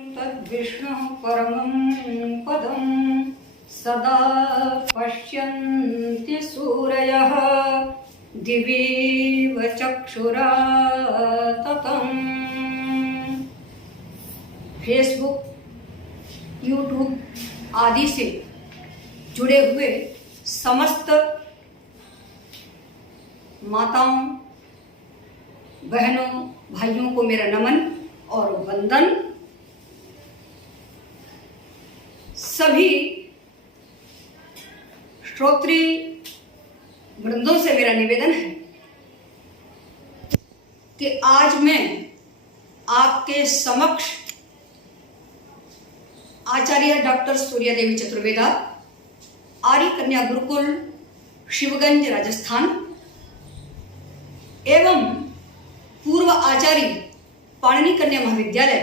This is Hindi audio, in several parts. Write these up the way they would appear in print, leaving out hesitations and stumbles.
तद्विष्णुः परमं पदं सदा पश्यन्ति सूरयः दिवीव चक्षुराततम्। फेसबुक, यूट्यूब आदि से जुड़े हुए समस्त माताओं, बहनों, भाइयों को मेरा नमन और वंदन। सभी श्रोत्री वृंदों से मेरा निवेदन है कि आज मैं आपके समक्ष आचार्य डॉक्टर सूर्यादेवी चतुर्वेदा, आर्य कन्या गुरुकुल, शिवगंज, राजस्थान एवं पूर्व आचार्य पाणिनि कन्या महाविद्यालय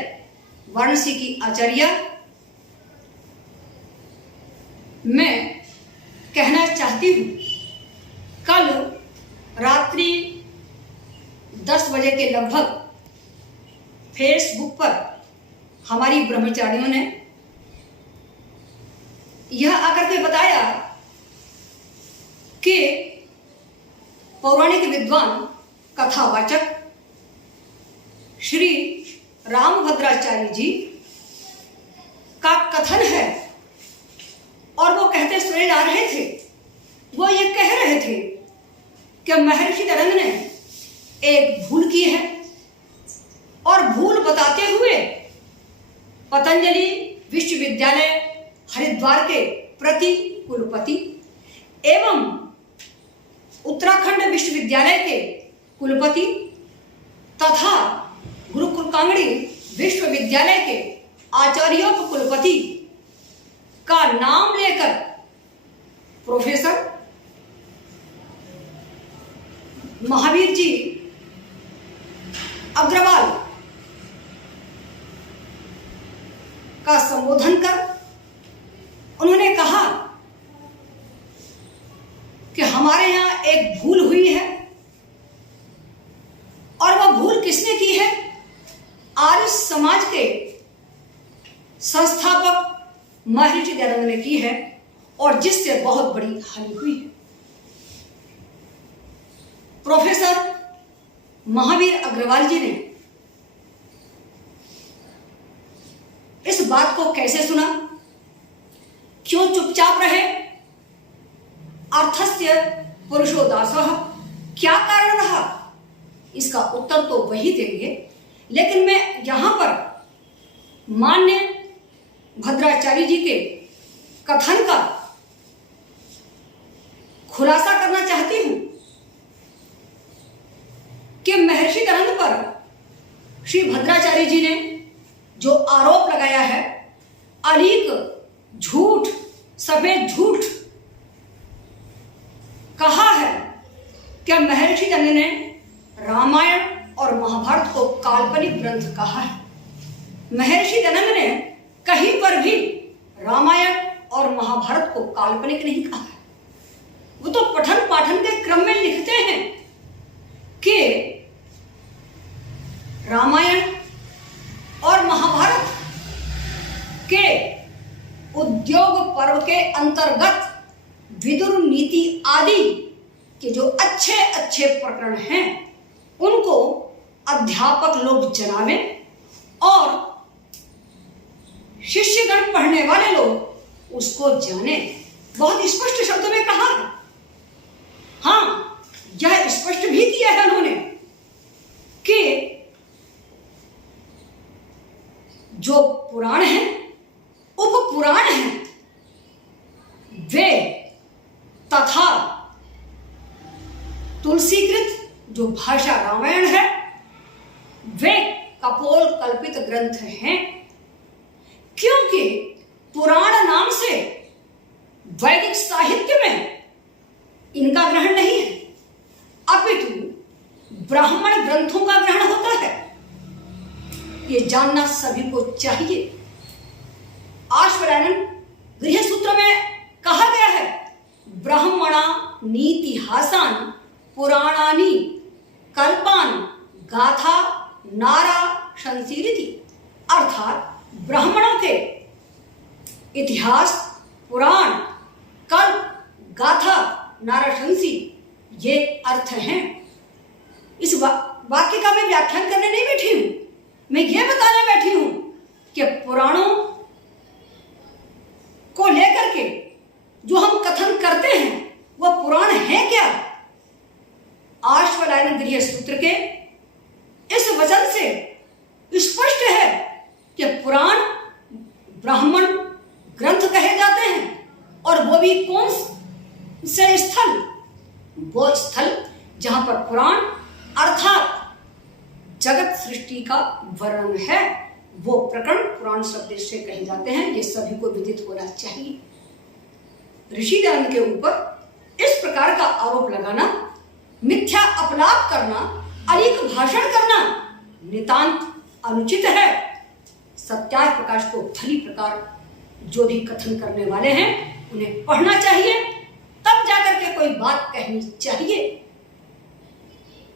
वाराणसी की आचार्य मैं कहना चाहती हूँ, कल रात्रि 10 बजे के लगभग फेसबुक पर हमारी ब्रह्मचारियों ने यह आकर के बताया कि पौराणिक विद्वान कथावाचक श्री रामभद्राचार्य जी का कथन है और वो कहते सुने जा रहे थे, वो ये कह रहे थे कि महर्षि दरंग ने एक भूल की है और भूल बताते हुए पतंजलि विश्वविद्यालय हरिद्वार के प्रति कुलपति एवं उत्तराखंड विश्वविद्यालय के कुलपति तथा गुरुकुल कांगड़ी विश्वविद्यालय के आचार्योप कुलपति का नाम लेकर प्रोफेसर महावीर जी अग्रवाल का संबोधन कर उन्होंने कहा कि हमारे यहाँ एक भूल हुई है और वह भूल किसने की है? आर्य समाज के संस्थापक महर्षि दयानंद ने की है और जिससे बहुत बड़ी हानि हुई है। प्रोफेसर महावीर अग्रवाल जी ने इस बात को कैसे सुना, क्यों चुपचाप रहे? अर्थस्य पुरुषो दासः, क्या कारण रहा? इसका उत्तर तो वही देंगे, लेकिन मैं यहां पर मान्य भद्राचार्य जी के कथन का खुलासा करना चाहती हूं कि महर्षि दरंग पर श्री भद्राचार्य जी ने जो आरोप लगाया है, अलीक झूठ, सफेद झूठ कहा है कि महर्षि दरंग ने रामायण और महाभारत को काल्पनिक ग्रंथ कहा है। महर्षि दरंग ने कहीं पर भी रामायण और महाभारत को काल्पनिक नहीं कहा है। वो तो पठन पाठन के क्रम में लिखते हैं कि रामायण और महाभारत के उद्योग पर्व के अंतर्गत विदुर नीति आदि के जो अच्छे अच्छे प्रकरण हैं उनको अध्यापक लोग जनावें और शिष्यगण पढ़ने वाले लोग उसको जाने। बहुत स्पष्ट शब्दों में कहा है। हाँ, यह स्पष्ट भी किया है उन्होंने कि जो पुराण हैं, उपपुराण हैं, वे तथा तुलसीकृत जो भाषा रामायण है वे कपोल कल्पित ग्रंथ हैं, क्योंकि पुराण नाम से वैदिक साहित्य में इनका ग्रहण नहीं है, अपितु ब्राह्मण ग्रंथों का ग्रहण होता है। ये जानना सभी को चाहिए। आश्वरायण गृह सूत्र में कहा गया है, ब्राह्मणा नीतिहासान पुराणानि कल्पान गाथा नारा संसीरिति, अर्थात ब्राह्मणों के इतिहास, पुराण, कल्प, गाथा, नारशंसी ये अर्थ हैं। इस वाक्य का मैं व्याख्यान करने नहीं बैठी हूं, मैं ये बताने बैठी हूं कि पुराणों को लेकर के जो हम कथन करते हैं वह पुराण है क्या? आश्वलायन गृह सूत्र के इस वचन से स्पष्ट है कि पुराण ब्राह्मण ग्रंथ कहे जाते हैं, और वो भी कौन से स्थल? वो स्थल जहां पर पुराण अर्थात जगत सृष्टि का वर्णन है, वो प्रकरण पुराण शब्द से कहे जाते हैं। ये सभी को विदित होना चाहिए। ऋषि ज्ञान के ऊपर इस प्रकार का आरोप लगाना, मिथ्या अपलाप करना, अलिक भाषण करना नितांत अनुचित है। सत्यार्थ प्रकाश को भली प्रकार जो भी कथन करने वाले हैं उन्हें पढ़ना चाहिए, तब जाकर के कोई बात कहनी चाहिए।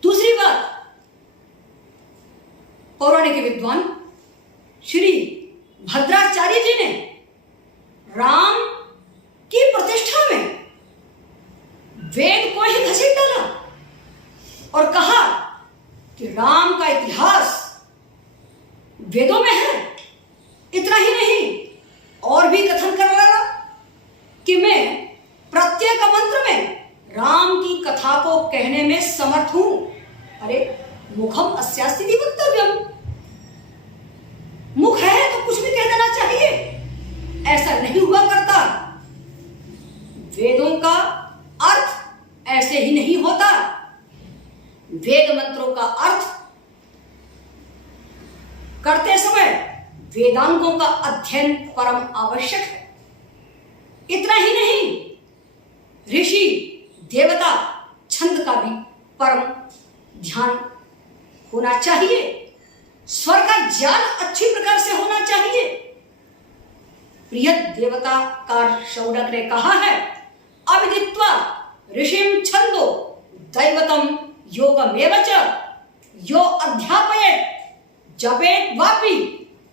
दूसरी बात, पौराणिक विद्वान श्री भद्राचार्य जी ने राम की प्रतिष्ठा में वेद को ही घसीट डाला और कहा कि राम का इतिहास वेदों में है। इतना ही नहीं, और भी कथन कर रहा कि मैं प्रत्येक मंत्र में राम की कथा को कहने में समर्थ हूं। अरे मुखम अस्यास्ति वक्तव्यम, मुख है तो कुछ भी कह देना चाहिए, ऐसा नहीं हुआ करता। वेदों का अर्थ ऐसे ही नहीं होता। वेद मंत्रों का अर्थ करते समय वेदांगों का अध्ययन परम आवश्यक है। इतना ही नहीं, ऋषि देवता छंद का भी परम ध्यान होना चाहिए। स्वर का ज्ञान अच्छी प्रकार से होना चाहिए। प्रिय देवताकार शौनक ने कहा है, अविदित्वा ऋषिम छंदो दैवतम योगमेव च यो अध्यापयेत् जपेत् वापि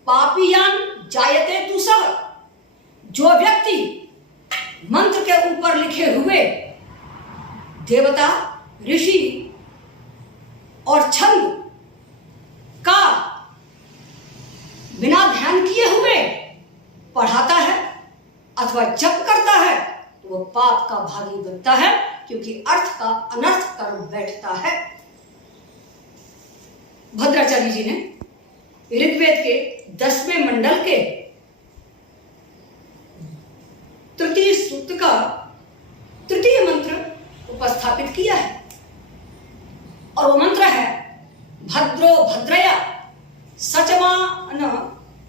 पापीयान जायते तुसः। जो व्यक्ति मंत्र के ऊपर लिखे हुए देवता, ऋषि और छंद का बिना ध्यान किए हुए पढ़ाता है अथवा जप करता है, तो वह पाप का भागी बनता है, क्योंकि अर्थ का अनर्थ कर बैठता है। भद्राचार्य जी ने ऋग्वेद के 10वें मंडल के तृतीय सूक्त का तृतीय मंत्र उपस्थापित किया है, और वो मंत्र है, भद्रो भद्रया सचमान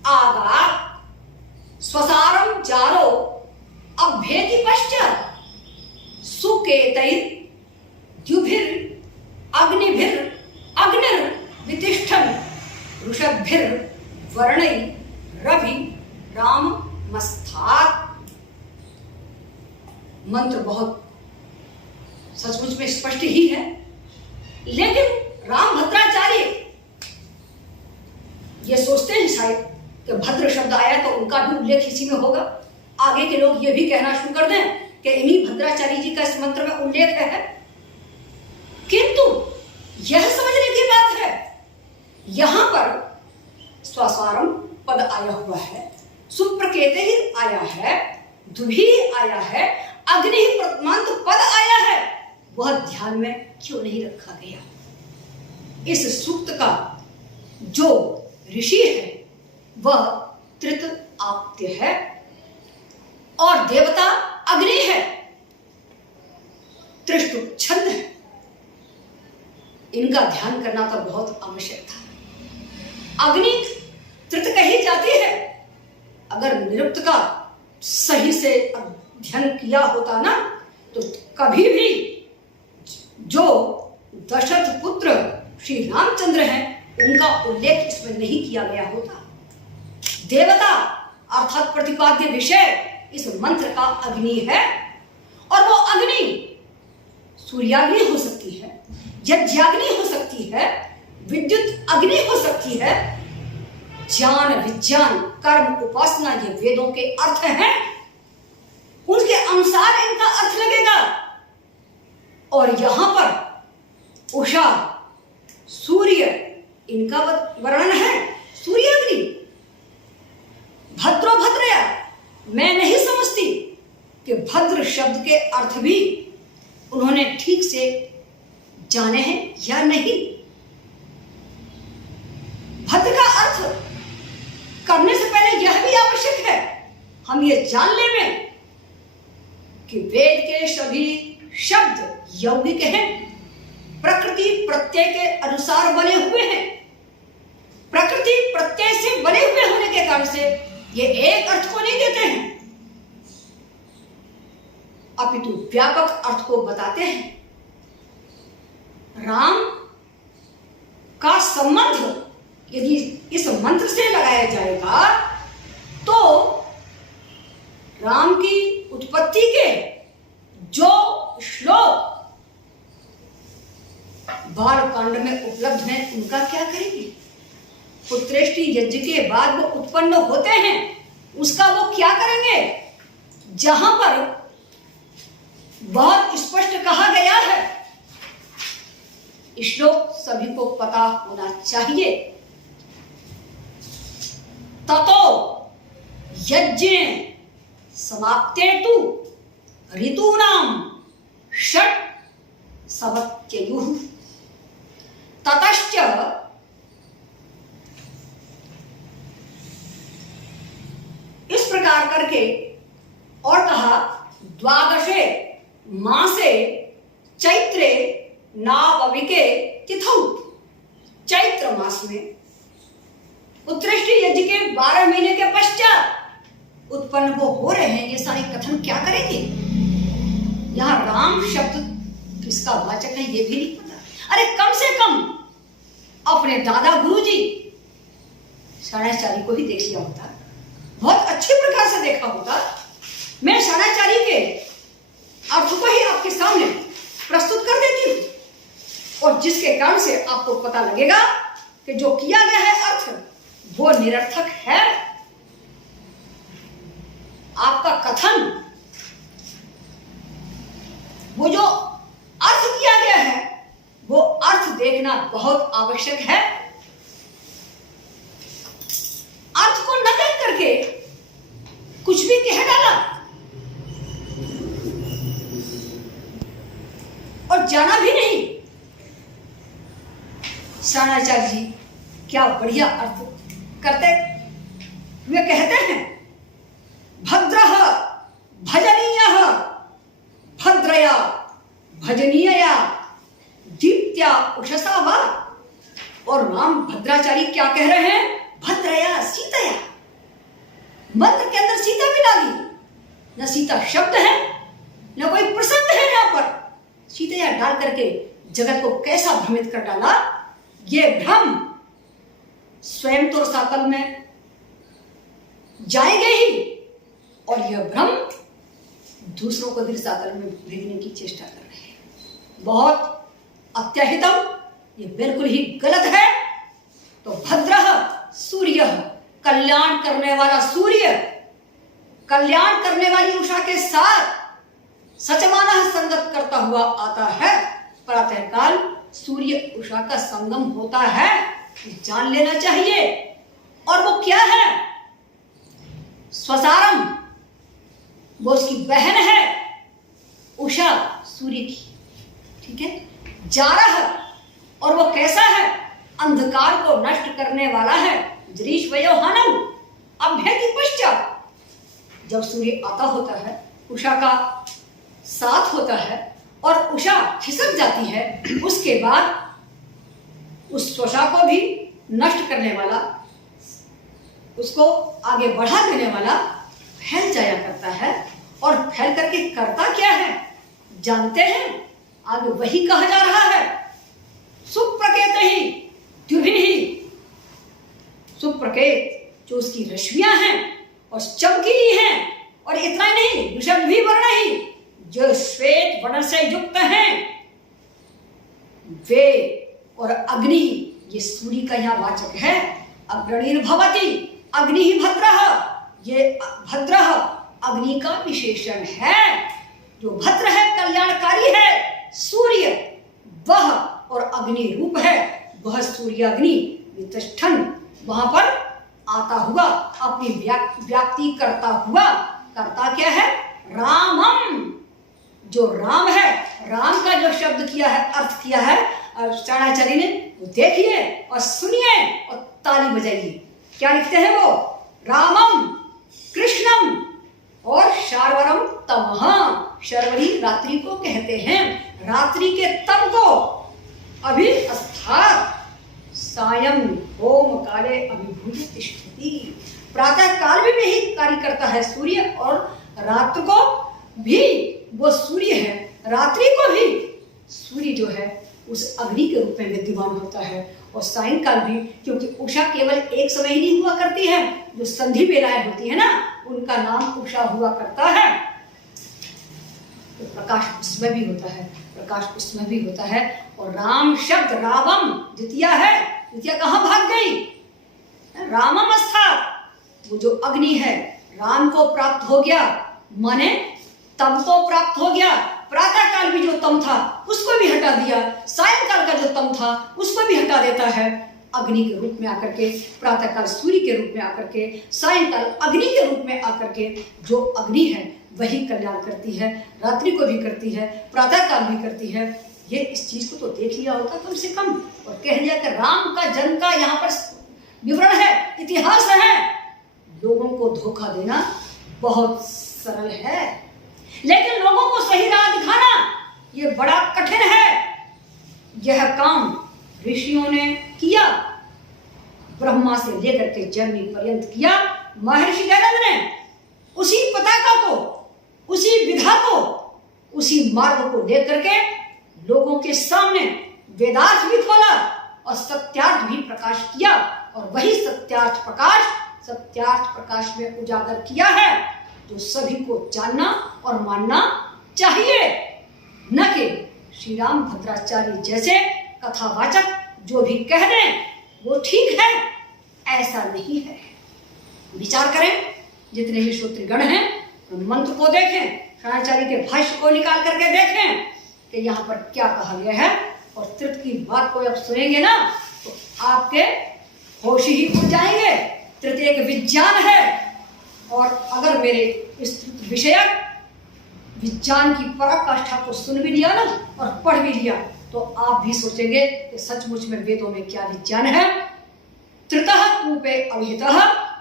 आगात् स्वसारम जारो अभ्येति पश्चात् सुकेतैर् द्युभिर् अग्निभिर् अग्निर् वितिष्ठन् ऋषभिर् वर्णैः रवि राम मस्थात्। मंत्र बहुत सचमुच में स्पष्ट ही है, लेकिन राम भद्राचार्य ये सोचते हैं शायद कि भद्र शब्द आया तो उनका भी उल्लेख इसी में होगा। आगे के लोग ये भी कहना शुरू कर दें कि इन्हीं भद्राचार्य जी का इस मंत्र में उल्लेख है। किंतु यह समझने की बात है, यहां पर स्वसारम पद आया हुआ है, सुप्रकेते ही आया है, दुभी आया है, अग्नि प्रथमांत पद आया है, वह ध्यान में क्यों नहीं रखा गया? इस सूक्त का जो ऋषि है वह तृत आप्त्य है और देवता अग्नि है, त्रिष्टु छंद है। इनका ध्यान करना तो बहुत आवश्यक था। अग्नि तृत कही जाती है, अगर निरुक्त का सही से अध्ययन किया होता ना, तो कभी भी जो दशरथ पुत्र श्री रामचंद्र हैं उनका उल्लेख इसमें नहीं किया गया होता। देवता अर्थात प्रतिपाद्य विषय इस मंत्र का अग्नि है, और वो अग्नि सूर्याग्नि हो सकती है, यज्ञाग्नि हो सकती है, विद्युत अग्नि हो सकती है, ज्ञान, विज्ञान, कर्म, उपासना ये वेदों के अर्थ हैं, उनके अनुसार इनका अर्थ लगेगा। और यहां पर उषा, सूर्य, इनका वर्णन है, सूर्य अग्नि। भद्रो भद्रया, मैं नहीं समझती कि भद्र शब्द के अर्थ भी उन्होंने ठीक से जाने हैं या नहीं। भद्र का अर्थ करने से पहले यह भी आवश्यक है हम ये जान लें कि वेद के सभी शब्द यौगिक हैं, प्रकृति प्रत्यय के अनुसार बने हुए हैं। प्रकृति प्रत्यय से बने हुए होने के कारण से ये एक अर्थ को नहीं देते हैं, अपितु व्यापक अर्थ को बताते हैं। राम का संबंध यदि इस मंत्र से लगाया जाएगा तो राम की उत्पत्ति के जो श्लोक बालकांड में उपलब्ध हैं उनका क्या करेंगे? पुत्रेष्टि यज्ञ के बाद वो उत्पन्न होते हैं, उसका वो क्या करेंगे? जहां पर बहुत स्पष्ट कहा गया है, श्लोक सभी को पता होना चाहिए। ततो यज्ञ समाप्ते तु ऋतूनां षट् समत्ययुः ततश्च इस प्रकार करके और कहा, द्वादशे मासे चैत्रे नावविके तिथौ, चैत्र मास में उत्तरेष्टि यज्ञ के 12 महीने के पश्चात उत्पन्न वो हो रहे हैं। ये सारे कथन क्या करेंगे? यहां राम शब्द किसका वाचक है ये भी नहीं पता। अरे कम से कम अपने दादा गुरुजी शरणाचार्य को ही देख लिया होता, बहुत अच्छे प्रकार से देखा होता। मैं शरणाचार्य के अर्थ को ही आपके सामने प्रस्तुत कर देती हूं, और जिसके कारण से आपको पता लगेगा कि जो किया गया है अर्थ वो निरर्थक है। आपका कथन, वो जो अर्थ किया गया है वो अर्थ देखना बहुत आवश्यक है। अर्थ को न देख करके कुछ भी कह डाला और जाना भी नहीं। शरणाचार्य जी क्या बढ़िया अर्थ करते, वे कहते हैं भद्रः भजनीयः भद्रया भजनीयया दीप्त्या उषसा वा। और राम भद्राचार्य क्या कह रहे हैं? भद्रया सीतया। मंत्र के अंदर सीता भी डाली, न सीता शब्द है न कोई प्रसंग है, यहां पर सीतया डाल करके जगत को कैसा भ्रमित कर डाला। ये भ्रम स्वयं तो सातल में जाएंगे ही, और यह भ्रम दूसरों को भी सातल में भेजने की चेष्टा कर रहे हैं। बहुत अत्याहितम, ये बिल्कुल ही गलत है। तो भद्रः सूर्य, कल्याण करने वाला सूर्य, कल्याण करने वाली उषा के साथ सचमाना संगत करता हुआ आता है। प्रातःकाल सूर्य उषा का संगम होता है, जान लेना चाहिए। और वो क्या है? स्वसारम, वो उसकी बहन है उषा, सूर्य की, ठीक है। जारह, और वो कैसा है? अंधकार को नष्ट करने वाला है। दृश्वयोहानम, अभ्यति पश्चात, जब सूर्य आता होता है उषा का साथ होता है और उषा खिसक जाती है, उसके बाद उस त्वचा को भी नष्ट करने वाला, उसको आगे बढ़ा देने वाला फैल जाया करता है। और फैल करके करता क्या है जानते हैं? आगे वही कहा जा रहा है, सुप्रकेत ही द्युभिः, सुप्रकेत जो उसकी रश्मियां हैं और चमकीली हैं, और इतना ही नहीं, वृषभ वर्ण ही जो श्वेत वर्ण से युक्त हैं, वे और अग्नि, ये सूर्य का यहाँ वाचक है। अग्रणीर भवति अग्नि भद्रः, ये भद्रः अग्नि का विशेषण है। जो भद्र है, कल्याणकारी है, सूर्य वह और अग्नि रूप है, वह सूर्य अग्नि वितिष्ठन् वहां पर आता हुआ, अपनी व्याप्ति करता हुआ। करता क्या है? रामम। जो राम है, राम का जो शब्द किया है, अर्थ किया है शरणाचार्य ने, वो देखिए और सुनिए और ताली बजाइए। क्या लिखते हैं वो? रामम कृष्णम और शार्वरम तमः। शर्वरी रात्रि को कहते हैं, रात्रि के तम को अभी अस्थात सायं होम काले अभिभूति तिष्ठति। प्रातः काल में ही कार्य करता है सूर्य, और रात्र को भी वो सूर्य है, रात्रि को भी सूर्य जो है उस अग्नि के रूप में विद्यमान होता है। और सायंकाल भी, क्योंकि उषा केवल एक समय ही नहीं हुआ करती है, जो संधि बेलाएं होती है ना, उनका नाम उषा हुआ करता है। तो प्रकाश उसमें भी होता है, प्रकाश उसमें भी होता है। और राम शब्द, रावम द्वितीया है, द्वितीया कहाँ भाग गई? रामम अस्थात, वो जो अग्नि है राम को प्राप्त हो गया, माने तम को प्राप्त हो गया। प्रातः काल भी जो तम था उसको भी हटा दिया, सायंकाल का जो तम था उसको भी हटा देता है। अग्नि के रूप में आकर के, प्रातः काल सूर्य के रूप में आकर के, सायंकाल अग्नि के रूप में आकर के, जो अग्नि है वही कल्याण करती है, रात्रि को भी करती है, प्रातः काल भी करती है। ये इस चीज को तो देख लिया होता कम से कम, और कह दिया कि राम का जन्म का यहाँ पर विवरण है, इतिहास है। लोगों को धोखा देना बहुत सरल है, लेकिन लोगों को सही राह दिखाना ये बड़ा कठिन है। यह काम ऋषियों ने किया, ब्रह्मा से लेकर के जर्नी पर्यंत किया। महर्षि दयानंद ने उसी पताका को, उसी विधा को, उसी मार्ग को लेकर के लोगों के सामने वेदार्थ भी खोला और सत्यार्थ भी प्रकाश किया। और वही सत्यार्थ प्रकाश में उजागर किया है, जो सभी को जानना और मानना चाहिए। न कि श्री राम भद्राचार्य जैसे कथावाचक जो भी कह दें वो ठीक है, ऐसा नहीं है। विचार करें, जितने भी श्रोतृगण हैं मंत्र को देखें, शरणाचार्य के भाष्य को निकाल करके देखें कि यहाँ पर क्या कहा गया है। और तृप्त की बात को जब सुनेंगे ना तो आपके होश ही उड़ जाएंगे। तृप्त एक विज्ञान है, और अगर मेरे इस विषयक विज्ञान की पराकाष्ठा को सुन भी लिया ना और पढ़ भी लिया, तो आप भी सोचेंगे कि सचमुच में वेदों में क्या विज्ञान है। तृतः कूपे अभिहितः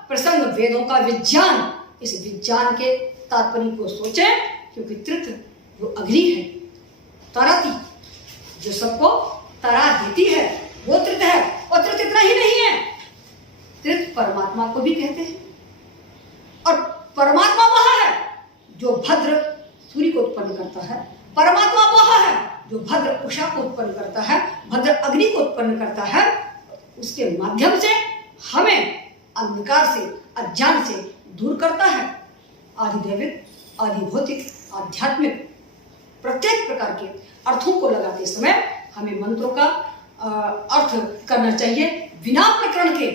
प्रसंग वेदों का विज्ञान। इस विज्ञान के तात्पर्य को सोचें, क्योंकि तृत जो अग्नि है, तरती, जो सबको तरा देती है, वो तृत है। और तृत इतना ही नहीं है, तृत परमात्मा को भी कहते हैं। और परमात्मा वह है जो भद्र सूर्य को उत्पन्न करता है, परमात्मा वह है जो भद्र उषा को उत्पन्न करता है, भद्र अग्नि को उत्पन्न करता है। उसके माध्यम से हमें अंधकार से, अज्ञान से दूर करता है। आधिदैविक, आधिभौतिक, आध्यात्मिक प्रत्येक प्रकार के अर्थों को लगाते समय हमें मंत्रों का अर्थ करना चाहिए, बिना प्रकरण के,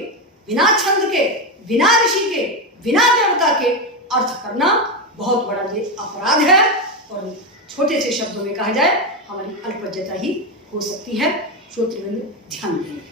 बिना छंद के, बिना ऋषि के, बिना देवता के अर्थ करना बहुत बड़ा ये अपराध है। और छोटे से शब्दों में कहा जाए, हमारी अल्पज्ञता ही हो सकती है। श्रोतृवृंद ध्यान दें।